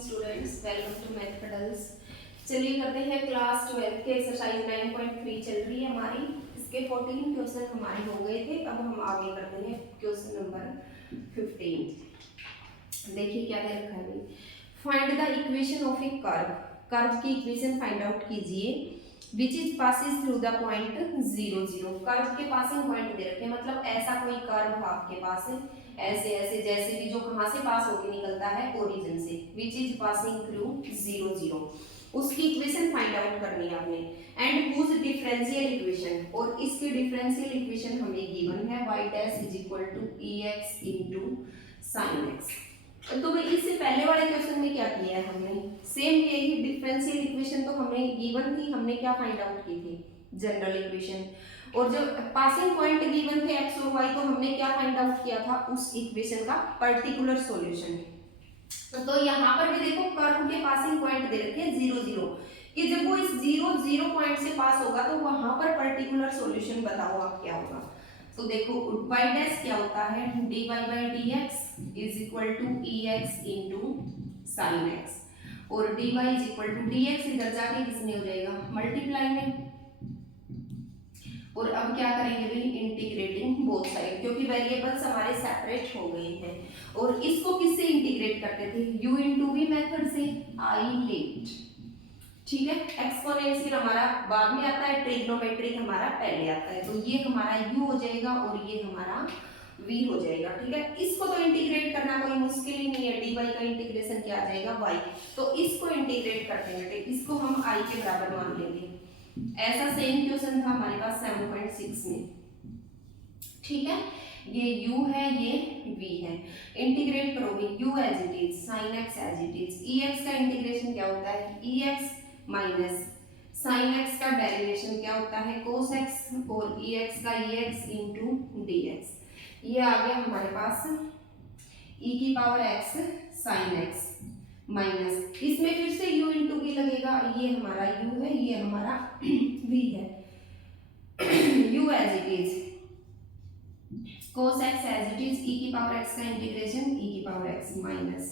Students, welcome to math puddles. चलिए करते हैं क्लास 12 के एक्सरसाइज 9.3 चल रही है हमारी। इसके 14 क्वेश्चन हमारे हो गए थे। अब हम आगे करते हैं क्वेश्चन नंबर 15। देखिए क्या दे रखा है। Find the equation of a curve. Curve की इक्वेशन फाइंड आउट कीजिए which is passes through the point 0 0। Curve के पासिंग पॉइंट दे रखे हैं, मतलब ऐसा कोई कर्व आपके पास है, ऐसे ऐसे जैसे भी जो कहां से पास होके निकलता है, ओरिजिन से, विच इज पासिंग थ्रू 0 0। उसकी इक्वेशन फाइंड आउट करनी है आपने। एंड हुज डिफरेंशियल इक्वेशन, और इसकी डिफरेंशियल इक्वेशन हमें गिवन है y dash is equal to ex into sin x। तो भाई इससे पहले वाले क्वेश्चन में क्या किया है हमने, सेम यही डिफरेंशियल इक्वेशन तो हमें गिवन थी, हमने क्या फाइंड आउट की थी, जनरल इक्वेशन। और जो पासिंग पॉइंट गिवन थे x और y, तो हमने क्या फाइंड आउट किया था, उस इक्वेशन का पर्टिकुलर सॉल्यूशन। तो यहाँ पर भी देखो कर्व के पासिंग पॉइंट दे रखे हैं 0 0, कि जब वो इस 0 0 पॉइंट से पास होगा तो वहां पर पर्टिकुलर सॉल्यूशन बताओ आप क्या होगा। तो देखो y डैश क्या होता है, dy by dx is equal to ex into sin x, और dy is equal to dx इधर जाके किसमें हो जाएगा, मल्टीप्लाई में। और अब क्या करेंगे भाई, इंटीग्रेटिंग बोथ साइड, क्योंकि वेरिएबल्स हमारे सेपरेट हो गए हैं। और इसको किससे इंटीग्रेट करते थे, u इंटू v मेथड से, आई लिमिट, ठीक है। एक्सपोनेंशियल हमारा बाद में आता है, ट्रिग्नोमेट्रिक हमारा पहले आता है। तो ये हमारा u हो जाएगा और ये हमारा v हो जाएगा, ठीक है। इसको तो इंटीग्रेट करना कोई मुश्किल ही नहीं है, dy का इंटीग्रेशन क्या आ जाएगा, y। तो इसको इंटीग्रेट करते हैं बेटे, इसको हम i के बराबर मान लेंगे। ऐसा सेम क्वेश्चन था हमारे पास 7.6 में, ठीक है। ये u है, ये v है। इंटीग्रेट करोगे u as it is, sin x as it is, ex का इंटीग्रेशन क्या होता है, ex माइनस sin x का डेरिवेशन क्या होता है, cos x, और ex का ex इनटू dx। ये आ गया हमारे पास e की power x sin x minus, इसमें फिर से u इंटू v लगेगा, ये हमारा u है, ये हमारा v है। u as it is, cos x as it is, e की पावर x का इंटीग्रेशन e की power x minus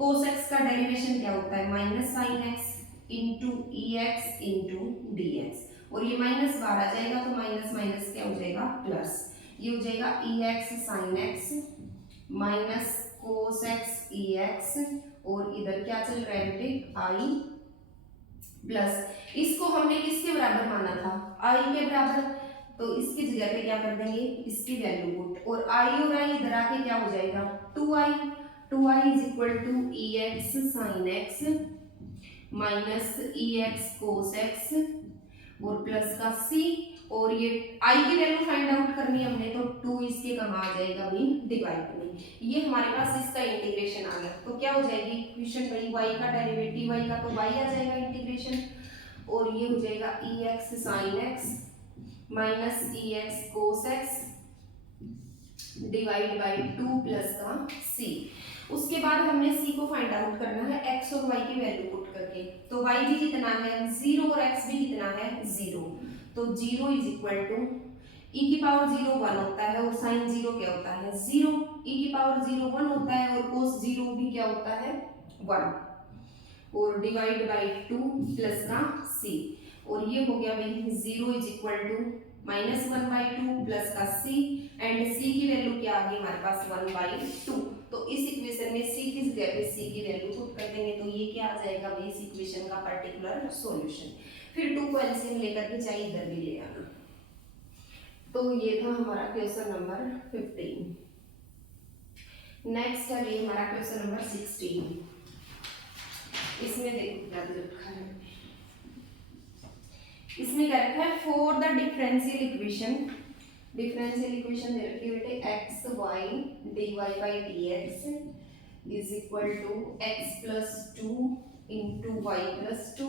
cos x का डेरिवेशन क्या होता है, minus sin x into ex into dx, और ये माइनस बाहर आ जाएगा तो माइनस माइनस क्या हो जाएगा, प्लस। ये हो जाएगा ex sin x minus cos x ex, और इधर क्या चल रहा है बेटे, i प्लस। इसको हमने किसके बराबर माना था, i के बराबर, तो इसकी जगह पे क्या कर देंगे, इसकी वैल्यू पुट, और i और i इधर आके क्या हो जाएगा, 2i is equal to ex sin x minus ex cos x, और प्लस का c, और ये i की वैल्यू फाइंड आउट करनी है हमने, तो 2 इसके कहाँ आ जाएगा भाई, डिवाइड में। ये हमारे पास इसका इंटीग्रेशन आ गया, तो क्या हो जाएगी इक्वेशन भाई, y का डेरिवेटिव y का तो y आ जाएगा इंटीग्रेशन, और ये हो जाएगा ex sin x minus ex cos x divide by 2 plus का c। उसके बाद हमने c को फाइंड आउट करना है x और y की वैल्यू पुट करके। तो y भी कितना है 0 और x भी कितना है 0, तो 0 इज इक्वल टू e की पावर 0 1 होता है, और sin 0 क्या होता है 0, e की पावर 0 1 होता है, और cos 0 भी क्या होता है 1, और डिवाइड बाई 2 प्लस का c, और ये हो गया भाई 0 is equal to minus 1/2 plus का c, एंड c की वैल्यू क्या आ गई हमारे पास 1/2। तो इस इक्वेशन में c की जगह पे c की वैल्यू पुट कर देंगे, तो ये क्या आ जाएगा भाई, इस इक्वेशन का पर्टिकुलर सॉल्यूशन। फिर 2 को एलसीएम लेकर के चाहिए इधर भी ले आना। तो ये था हमारा क्वेश्चन नंबर 15। नेक्स्ट है ये हमारा क्वेश्चन नंबर 16। इसमें देखो क्या दे रखा है, इसमें क्या रखा है, for the differential equation, differential equation दे रखी है बेटे, x y dy by dx is equal to x plus 2 into y plus 2।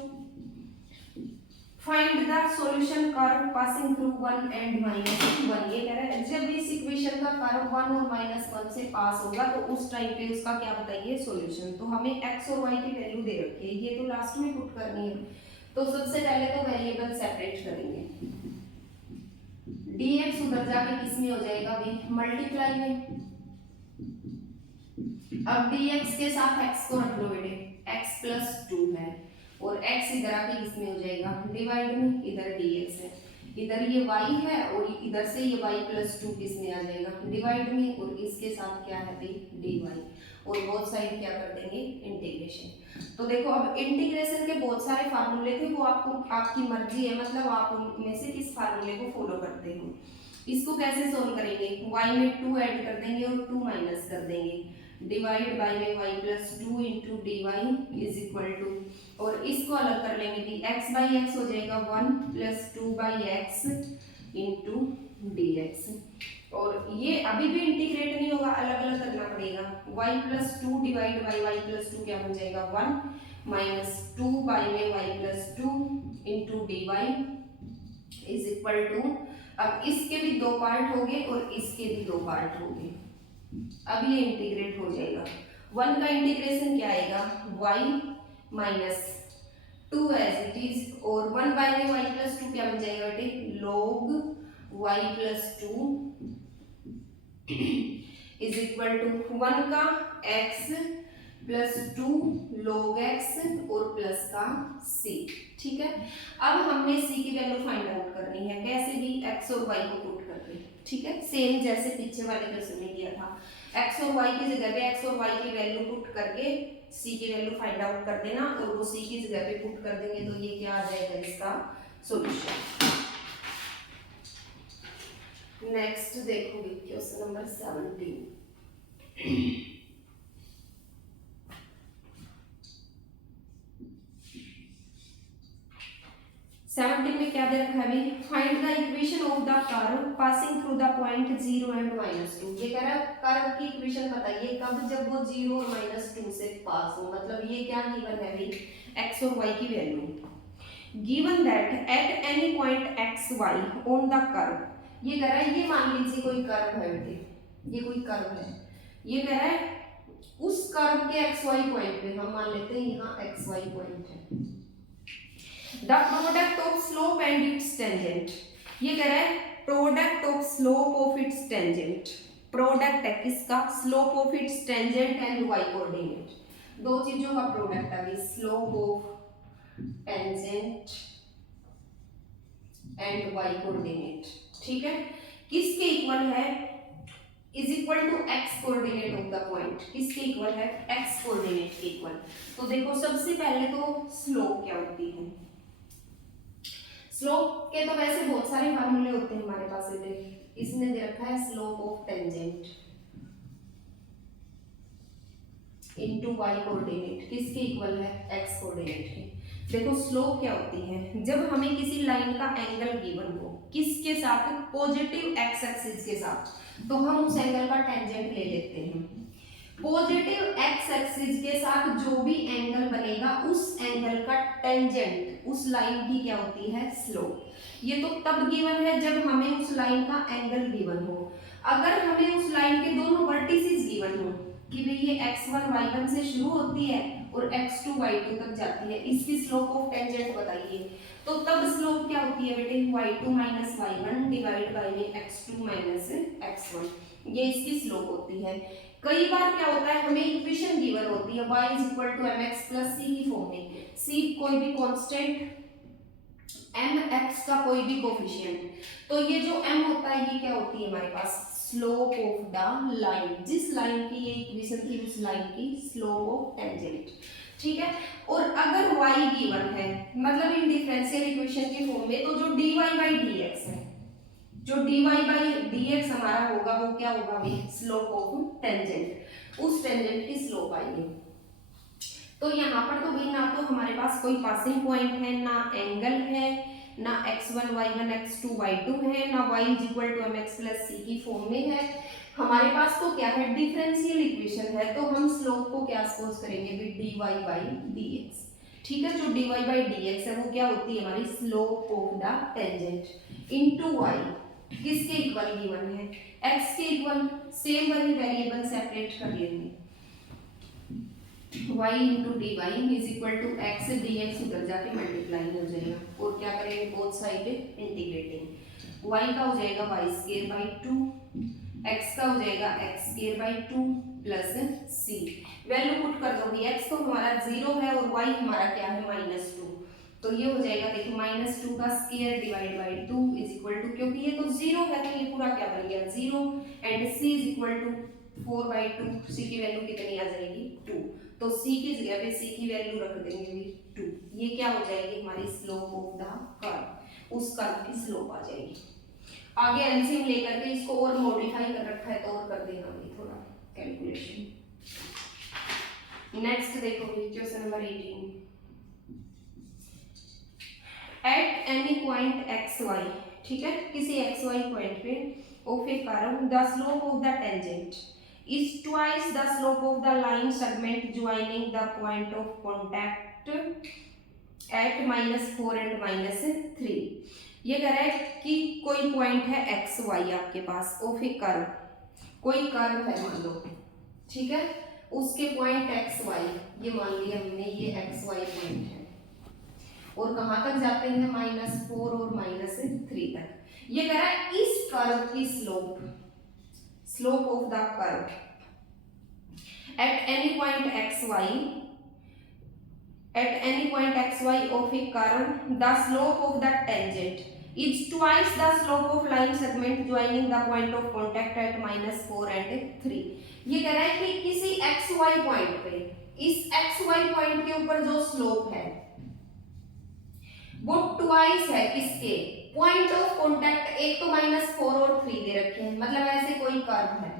Find the solution curve passing through 1 and minus 1। ये कह रहा है जब इस इक्वेशन का कर्व 1 और माइनस 1 से पास होगा तो उस टाइम पे उसका क्या बताइए, सॉल्यूशन। तो हमें x और y की वैल्यू दे रखी है, ये तो लास्ट में पुट करनी है। तो सबसे पहले तो वेरिएबल सेपरेट करेंगे, dx उधर जाके किस में हो जाएगा भाई, मल्टीप्लाई में, अब dx के साथ x को रख लो बेटे, x प्लस 2 है और x इधर आके किसमें हो जाएगा डिवाइड में, इधर dx है, इधर ये y है और इधर से ये y प्लस 2 किसमें आ जाएगा डिवाइड में, और इसके साथ क्या है भाई dy, और बोथ साइड क्या कर देंगे इंटीग्रेशन। तो देखो अब इंटीग्रेशन के बहुत सारे फार्मूले थे, वो आपको आपकी मर्जी है, मतलब आप उनमें से किस फार्मूले को फॉलो करते हो। इसको कैसे सोल्व करेंगे, y में 2 ऐड कर देंगे और 2 माइनस कर देंगे, डिवाइड बाय में y plus 2 into d y is equal to, और इसको अलग कर लेंगे डी एक्स बाई एक्स हो जाएगा 1 plus 2 by x into D x, और ये अभी भी इंटीग्रेट नहीं होगा, अलग अलग करना पड़ेगा। y plus 2 divide by y plus 2 क्या बन जाएगा 1 माइनस 2 बाई में y plus 2 into d y is equal to, अब इसके भी 2 पार्ट हो गए और इसके भी 2 पार्ट हो गए, अब ये इंटीग्रेट हो जाएगा। 1 का इंटीग्रेशन क्या आएगा y minus 2 as it is, और 1 बाय में y प्लस 2 क्या बन जाएगा बेटे log y plus 2 is equal to 1 का x प्लस 2 log x और प्लस का c, ठीक है। अब हमने c की वैल्यू फाइंड आउट करनी है, कैसे भी x और y को पुट करके, ठीक है, सेम जैसे पीछे वाले क्वेश्चन में किया था, x और y की जगह पे x और y की वैल्यू पुट करके c की वैल्यू फाइंड आउट कर देना, और वो c की जगह पे पुट कर देंगे तो ये क्या आ जाएगा इसका सॉल्यूशन। नेक्स्ट देखो क्वेश्चन नंबर 17। 17 में क्या दे रखा है अभी, find the equation of the curve passing through the point 0 and -2। ये कह रहा है कर्व की इक्वेशन बताइए कब जब वो 0 और -2 से पास हो, मतलब ये क्या गिवन है अभी x और y की value, given that at any point x y on the curve. ये कह रहा है, ये मान लीजिए कोई कर्व है बेटे, ये कोई कर्व है, ये कह रहा है उस कर्व के x y पॉइंट पे, हम मान लेते हैं यहाँ x y पॉइंट है, the product of slope and its tangent. ये कह रहा है product of slope of its tangent, product है किसका slope of its tangent and y coordinate, दो चीजों का प्रोडक्ट है slope of tangent and y coordinate, ठीक है, किसके इक्वल है, is equal to x coordinate of the point, किसके इक्वल है x कोऑर्डिनेट के इक्वल। तो देखो सबसे पहले तो स्लोप क्या होती है, स्लोप के तो वैसे बहुत सारे फार्मूले होते हैं हमारे पास, इसने दे रखा है slope of tangent into y coordinate, किसके इक्वल है x कोऑर्डिनेट के। देखो स्लोप क्या होती है, जब हमें किसी लाइन का एंगल गिवन हो, किसके साथ पॉजिटिव x एक्सिस के साथ, तो हम उस एंगल का टेंजेंट ले लेते हैं। पॉजिटिव x एक्सिस के साथ जो भी एंगल बनेगा उस एंगल का टेंजेंट उस लाइन की क्या होती है स्लोप। ये तो तब गिवन है जब हमें उस लाइन का एंगल गिवन हो। अगर हमें उस लाइन के दोनों वर्टिसेस गिवन हो कि भाई ये x1 y1 से शुरू होती है और x2 y2 तक जाती है, इसकी स्लोप ऑफ टेंजेंट बताइए, तो तब स्लोप क्या होती है बेटे y2 minus y1 divide by में x2 माइनस x1, ये इसकी स्लोप होती है। कई बार क्या होता है हमें इक्वेशन गिवन होती है y is equal to mx plus c की फॉर्म में, c कोई भी कांस्टेंट, mx का कोई भी कोफिशिएंट, तो ये जो m होता है ये क्या होती है हमारे पास स्लोप ऑफ द लाइन, जिस लाइन की ये इक्वेशन थी उस लाइन की स्लोप ऑफ टेंजेंट, ठीक है। और अगर y गिवन है मतलब इन डिफरेंशियल इक्वेशन की फॉर्म में, तो जो dy बाई dx है, जो dy बाई dx हमारा होगा वो क्या होगा भाई स्लोप ऑफ टेंजेंट, उस टेंजेंट की स्लोप आएगी। तो यहाँ पर तो भाई ना तो हमारे पास कोई पासिंग पॉइंट है, ना एंगल है, ना x1 y1 x2 y2 है, ना y is equal to mx plus c की फॉर्म में है, हमारे पास तो क्या है डिफरेंशियल इक्वेशन है, तो हम स्लोप को क्या सपोज करेंगे भी dy बाई dx, ठीक है। जो dy बाई dx है वो क्या होती है हमारी slope of the tangent into y, किसके इक्वल गिवन है x के इक्वल, सेम वही वेरिएबल सेपरेट कर लेंगे, y into d y is equal to x dx उधर जाके मल्टीप्लाई हो जाएगा, और क्या करेंगे बोथ साइड इंटीग्रेटिंग, y का हो जाएगा y स्क्वायर बाई 2, x का हो जाएगा x square by 2 plus c. Value put कर दोगे, x तो हमारा 0 है और y हमारा क्या है -2, तो ये हो जाएगा देखिए -2 का square divide by 2 is equal to, क्योंकि ये तो 0 है तो ये पूरा क्या बन गया 0, and c is equal to 4/2, c की वैल्यू कितनी आ जाएगी 2, तो c की जगह पे c की वैल्यू रख देंगे भी 2। ये क्या हो जाएगी हमारी स्लोप ऑफ द कर्व, उस कर्व की स्लोप आ जाएगी। आगे एलसीएम लेकर के इसको और मॉडिफाई कर रखा है तो और कर देना भी थोड़ा कैलकुलेशन। नेक्स्ट देखो question number 18, at any point x y, ठीक है, किसी एक्स वाई पॉइंट पे of a curve the slope of the tangent is twice the slope of the line segment joining the point of contact at -4 and -3। ये कह रहा है कि कोई पॉइंट है एक्स वाई आपके पास ऑफ ए कर्व, कोई कर्व है मान लो, ठीक है, उसके पॉइंट एक्स वाई, ये मान लिया हमने ये एक्स वाई पॉइंट है, और कहां तक जाते हैं -4 और -3 तक। ये कह रहा है इस कर्व की slope, slope of the curve at any point x y, at any point xy of a curve the slope of the tangent is twice the slope of line segment joining the point of contact at -4 and 3। ये कह रहा है कि किसी xy point पे, इस xy point के ऊपर जो स्लोप है वो ट्वाइस है किसके, पॉइंट ऑफ कॉन्टैक्ट, एक तो -4 और 3 दे रखे हैं, मतलब ऐसे कोई कर्व है,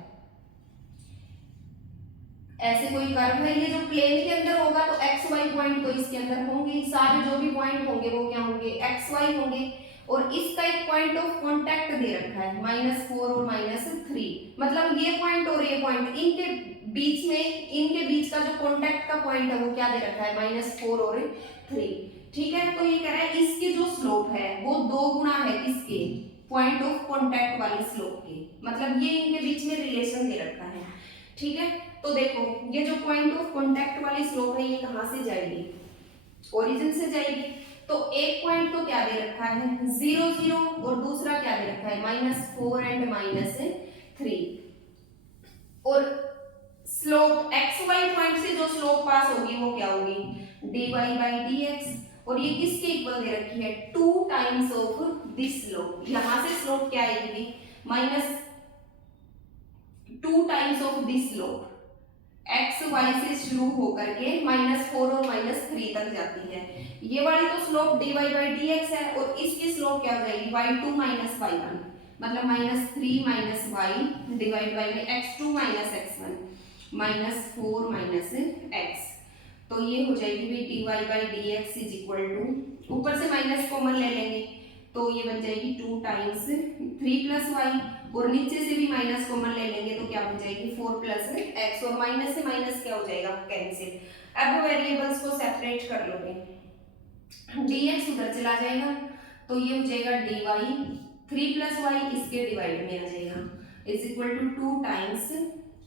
ऐसे कोई कर्व है, ये जो प्लेन के अंदर होगा तो एक्स वाई पॉइंट तो इसके अंदर होंगे, सारे जो भी पॉइंट होंगे वो क्या होंगे एक्स वाई होंगे, और इसका एक पॉइंट ऑफ कांटेक्ट दे रखा है -4 और -3, मतलब ये पॉइंट और ये पॉइंट, इनके बीच में, इनके बीच का जो कांटेक्ट का पॉइंट है वो क्या दे रखा है -4 और 3, ठीक है। तो ये कह रहा है इसकी जो स्लोप है वो 2 गुना है किसके, पॉइंट ऑफ कांटेक्ट वाली स्लोप के, मतलब ये इनके बीच में रिलेशन दे रखा है, ठीक है। तो देखो ये जो पॉइंट ऑफ कांटेक्ट वाली स्लोप है ये कहां से जाएगी, ओरिजिन से जाएगी, तो एक पॉइंट तो क्या दे रखा है 0 0 और दूसरा क्या दे रखा है -4 एंड -3, और स्लोप एक्स वाई पॉइंट से जो स्लोप पास होगी वो क्या होगी dy/dx, और ये किसके इक्वल दे रखी है 2 टाइम्स ऑफ दिस स्लोप, यहां से स्लोप क्या आएगी -2 times of this slope, x y से शुरू होकर के -4 और -3 तक जाती है। ये वाली तो स्लोप dy/dx है, और इसकी स्लोप क्या हो जाएगी y2 - y1, मतलब -3 - y divide by x2 - x1 -4 - x, तो ये हो जाएगी भी dy/dx इज इक्वल टू, ऊपर से माइनस कॉमन ले लेंगे तो ये बन जाएगी 2 टाइम्स 3 + y, और नीचे से भी माइनस कॉमन ले लेंगे तो क्या हो जाएगी 4 + x, और माइनस से माइनस क्या हो जाएगा कैंसिल। अब वेरिएबल्स को सेपरेट कर लोगे, dx उधर चला जाएगा तो ये हो जाएगा dy 3 + y इसके डिवाइड में आ जाएगा is equal to 2 times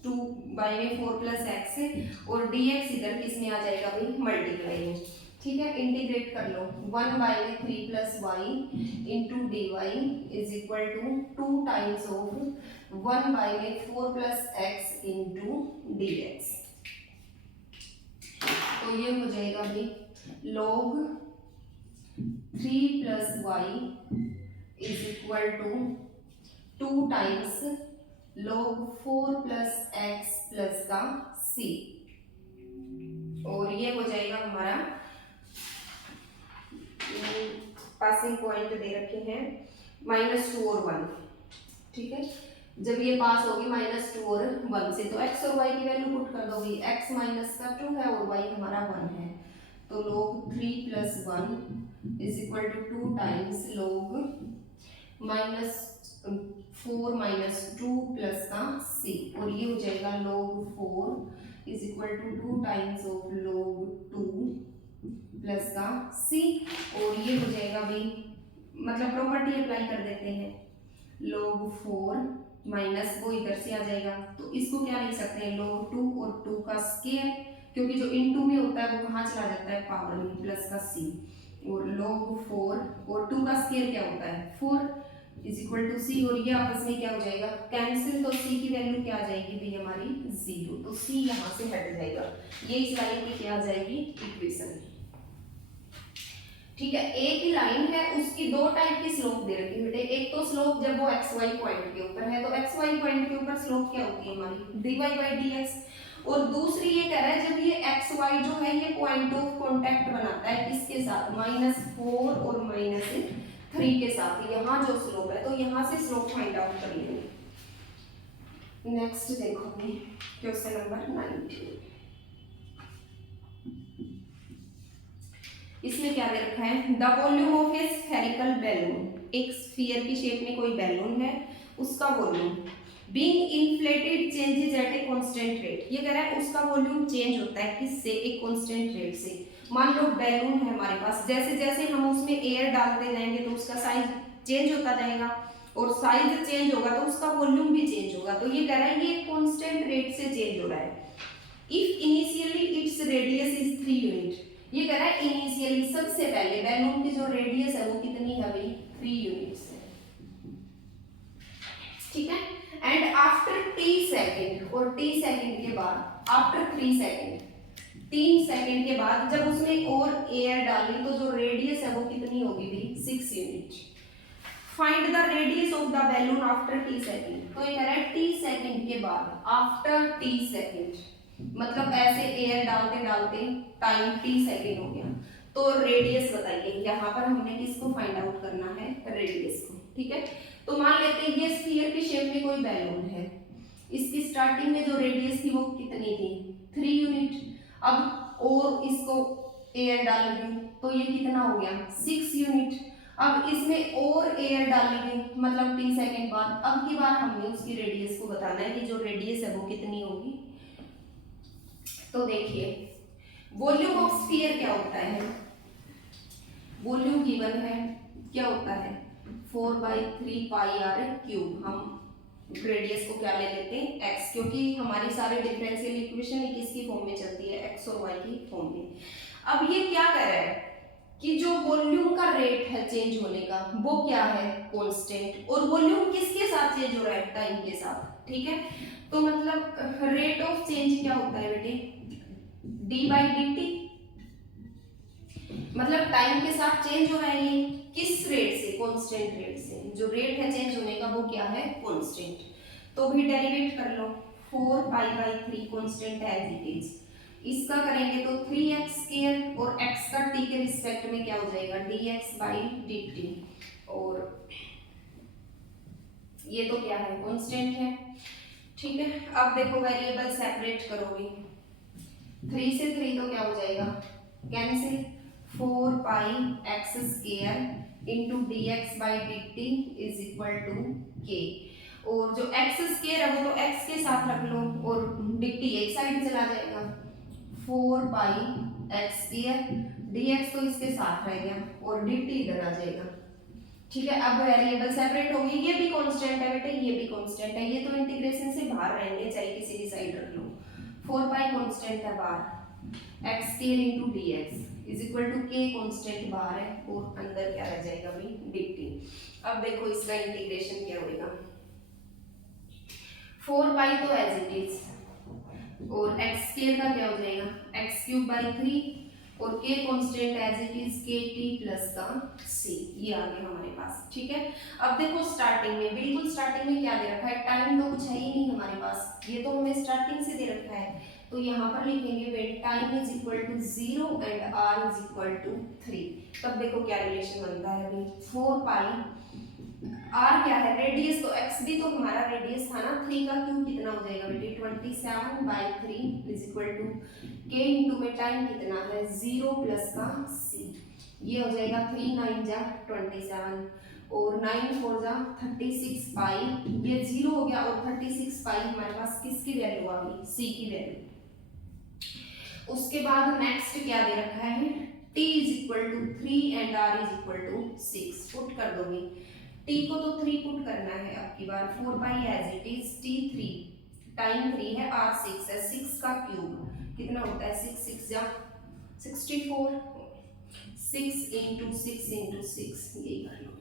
2 by में 4 + x, और dx इधर किस में आ जाएगा भाई मल्टीप्लाई में, ठीक है। इंटीग्रेट कर लो 1/3 + y into dy is equal to 2 times of 1/4 + x into dx, तो ये हो जाएगा भी log 3 + y is equal to 2 times log 4 + x plus का c, और ये हो जाएगा हमारा पासिंग पॉइंट दे रखे हैं -2 और 1, ठीक है। जब ये पास होगी -2 और 1 से तो x और y की वैल्यू पुट कर दोगे, x -2 है और y हमारा 1 है, तो log 3 + 1 is equal to 2 times log -4 - 2 plus का c, और ये हो जाएगा log 4 is equal to 2 times of log 2 plus का c, और ये हो जाएगा भी, मतलब प्रॉपर्टी अप्लाई कर देते हैं, log 4 माइनस वो इधर से आ जाएगा तो इसको क्या लिख सकते हैं log 2 और 2 का स्क्वायर, क्योंकि जो इनटू में होता है वो कहाँ चला जाता है पावर में, प्लस का c, और log 4 और 2 का स्क्वायर क्या होता है 4, इज इक्वल टू सी, और ये आपस में क्या हो जाएगा कैंसिल, तो सी की वैल्यू क्या आ जाएगी भाई हमारी 0, तो सी यहाँ से हट जाएगा, ये इस लाइन की क्या आ जाएगी इक्वेशन। ठीक है, एक ही लाइन है उसकी दो टाइप की स्लोप दे रखी है बेटे, एक तो स्लोप जब वो एक्स वाई पॉइंट के ऊपर है, तो एक्स वाई पॉइंट के ऊपर स्लोप क्या होती है हमारी dy बाई dx, और दूसरी ये कह रहा है जब ये एक्स वाई जो है ये पॉइंट ऑफ कांटेक्ट बनाता है किसके साथ -4 और -3 के साथ, यहाँ जो स्लोप है, तो यहाँ से स्लोप फाइंड आउट कर लेंगे। नेक्स्ट देखो क्वेश्चन नंबर 19, इसमें क्या दे रखा है, the volume of A spherical balloon, एक स्फीयर की शेप में कोई बैलून है, उसका volume being inflated changes at a constant rate, ये कह रहा है उसका वॉल्यूम चेंज होता है किससे, एक कांस्टेंट रेट से। मान लो बैलून है हमारे पास, जैसे जैसे हम उसमें एयर डालते जाएंगे तो उसका साइज चेंज होता जाएगा, और साइज चेंज होगा तो उसका वॉल्यूम भी चेंज होगा, तो ये कह रहा है ये कांस्टेंट रेट से चेंज हो रहा है। If initially its radius is 3 unit, ये कह रहा है इनिशियली सबसे पहले बैलून की जो रेडियस है वो कितनी है भाई 3 यूनिट्स है, ठीक है। एंड आफ्टर t सेकंड, और t सेकंड के बाद आफ्टर 3 सेकंड, 3 सेकंड के बाद जब उसने और एयर डाली तो जो रेडियस है वो कितनी होगी भाई 6 unit. Find the radius of the balloon after t second, तो ये कह रहा है t सेकंड के बाद आफ्टर t सेकंड, मतलब ऐसे एयर डालते डालते टाइम t सेकंड हो गया, तो रेडियस बताइए, यहाँ पर हमने किसको फाइंड आउट करना है रेडियस को, ठीक है। तो मान लेते हैं ये स्फीयर की शेप में कोई बैलून है, इसकी स्टार्टिंग में जो रेडियस थी वो कितनी थी 3 यूनिट, अब और इसको एयर डाल दी तो ये कितना हो गया 6 यूनिट, अब इसमें और एयर डाली गई मतलब 3 सेकंड बाद, अब की बार हमने उसकी रेडियस को बताना है कि जो रेडियस है वो कितनी होगी। तो देखिए वॉल्यूम ऑफ स्फीयर क्या होता है, वॉल्यूम गिवन है क्या होता है 4/3 पाई आर क्यूब, हम रेडियस को क्या ले लेते हैं x, क्योंकि हमारी सारी डिफरेंशियल इक्वेशन ही किसकी फॉर्म में चलती है x और y की फॉर्म में। अब ये क्या कर रहा है कि जो वॉल्यूम का रेट है चेंज होने का वो क्या है कांस्टेंट, और वॉल्यूम किसके साथ चेंज हो रहा है टाइम के साथ, ठीक है। तो मतलब रेट ऑफ चेंज क्या होता है बेटे d/dt, मतलब टाइम के साथ चेंज हो रहा है, ये किस रेट से कांस्टेंट रेट से, जो रेट है चेंज होने का वो क्या है कांस्टेंट, तो भी डेरिवेट कर लो 4π/3 कांस्टेंट एज इट इज, इसका करेंगे तो 3x² और x का t के रिस्पेक्ट में क्या हो जाएगा dx/dt, और ये तो क्या है कांस्टेंट है, ठीक है। अब देखो वेरिएबल सेपरेट करोगे, 3 से 3 तो क्या हो जाएगा cancel, 4πx² into dx/dt is equal to k, और जो x² है वो तो x के साथ रख लो और dt एक साइड चला जाएगा, 4πx² dx तो इसके साथ रह गया और dt इधर आ जाएगा, ठीक है। अब वेरिएबल सेपरेट होगी, ये भी कांस्टेंट है बेटे ये भी कांस्टेंट है, ये तो इंटीग्रेशन से बाहर रहेंगे चाहे किसी भी साइड रख लो, 4π कांस्टेंट है बाहर, x² into dx is equal to k constant बाहर है और अंदर क्या रह जाएगा भाई dt। अब देखो इसका इंटीग्रेशन क्या होगा, 4π तो एज इट इज और x² का क्या हो जाएगा x³/3 और k constant as it is kt plus का c, ये आ गया हमारे पास, ठीक है। अब देखो स्टार्टिंग में, बिल्कुल स्टार्टिंग में क्या दे रखा है, टाइम तो कुछ है ही नहीं हमारे पास, ये तो हमें स्टार्टिंग से दे रखा है, तो यहाँ पर लिखेंगे wait time is equal to 0 and r is equal to 3, तब देखो क्या रिलेशन बनता है अभी 4π, r क्या है रेडियस, तो x भी तो हमारा रेडियस था ना, 3 का क्यूब कितना हो जाएगा बेटे 27/3 is equal to k into में टाइम कितना है 0 प्लस का c, ये हो जाएगा 3 9 जा 27 और 9 4 जा 36 पाई, ये 0 हो गया और 36 पाई हमारे पास किसकी वैल्यू आ गई c की वैल्यू। उसके बाद नेक्स्ट क्या दे रखा है t is equal to 3 and r is equal to 6, put कर दोगे, t को तो 3 पुट करना है, अब की बार 4π as it is t 3, time 3 है r 6 है, 6 का क्यूब कितना होता है 6 6 जा 64, 6 इंटू 6 इंटू 6 यही कर लो,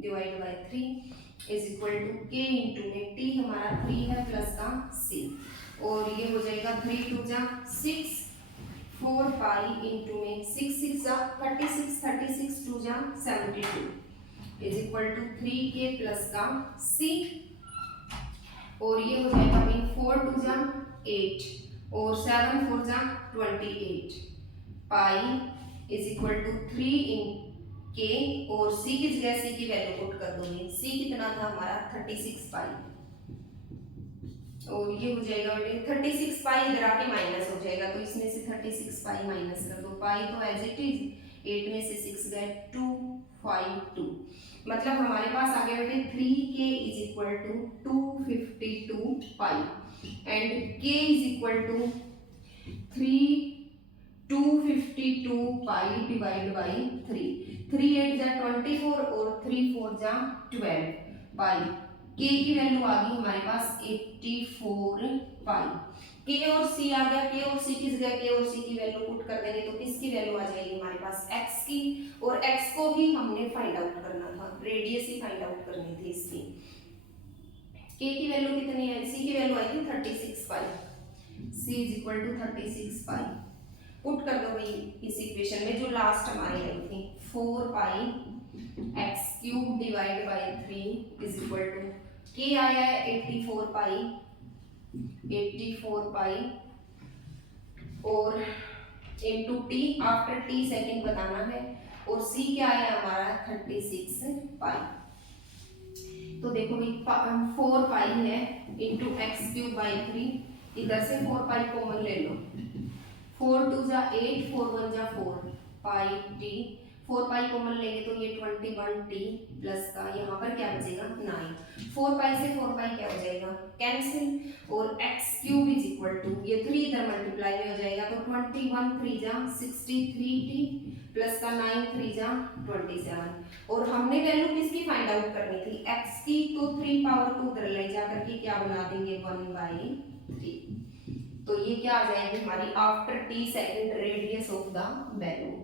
divide by 3 is equal to k into में t हमारा 3 है प्लस का c, और ये हो जाएगा 3 2 जा 6 4 पाई इंटू में 6 6 जा 36 36 2 जा 72 is equal to 3k plus का c, और ये हो जाएगा भाई 4 2 जा 8 और 7 4 जा 28 पाई इज इक्वल टू 3 इन के, और c की जगह c की वैल्यू पुट कर दूंगी। c कितना था हमारा 36 पाई, और ये हो जाएगा बेटे 36 पाई इधर आके माइनस हो जाएगा, तो इसमें से 36 पाई माइनस कर दो। पाई तो एज इट इज 8 में से 6 गए 2 5 2, मतलब हमारे पास आ गया बेटे 3k is equal to 252 pi and k is equal to 252 pi divide by 3 8 जा 24 और 3 4 जा 12 पाई। k की वैल्यू आ गई हमारे पास 84 पाई। k और c आ गया, k और c की जगह k और c की वैल्यू पुट कर देंगे तो किसकी वैल्यू आ जाएगी हमारे पास x की, और x को ही हमने फाइंड आउट करना था, रेडियस ही फाइंड आउट करनी थी इसकी। k की वैल्यू कितनी है, c की वैल्यू आई थी 36 pi, c is equal to 36 pi पुट कर दो भाई इस इक्वेशन में जो लास्ट हमारी आई थी 4 pi x cube divide by 3 is equal to k आया है 84 पाई और into t after t second बताना है, और c क्या आया हमारा 36 पाई। तो देखो भाई 4 पाई है इंटू एक्स क्यूब बाई 3, इधर से 4 पाई कॉमन ले लो, 4 2 जा 8 4 1 जा 4 पाई t, 4 पाई कॉमन लेंगे तो ये 21 t प्लस का यहाँ पर क्या बचेगा 9, 4 पाई से 4 पाई क्या हो जाएगा कैंसिल, और x cube is equal to ये 3 इधर मल्टीप्लाई में हो जाएगा तो 21 3 जा 63t प्लस का 9 3 जा 27, और हमने वैल्यू किसकी फाइंड आउट करनी थी x की, तो 3 पावर को उधर ले जा करके क्या बना देंगे 1/3, तो ये क्या आ जाएगी हमारी after t second radius of the balloon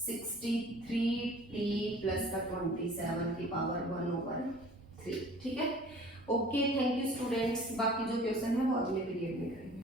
63t plus का 27 की पावर 1/3। ठीक है, ओके थैंक यू स्टूडेंट्स, बाकी जो क्वेश्चन है वो अगले पीरियड में करेंगे।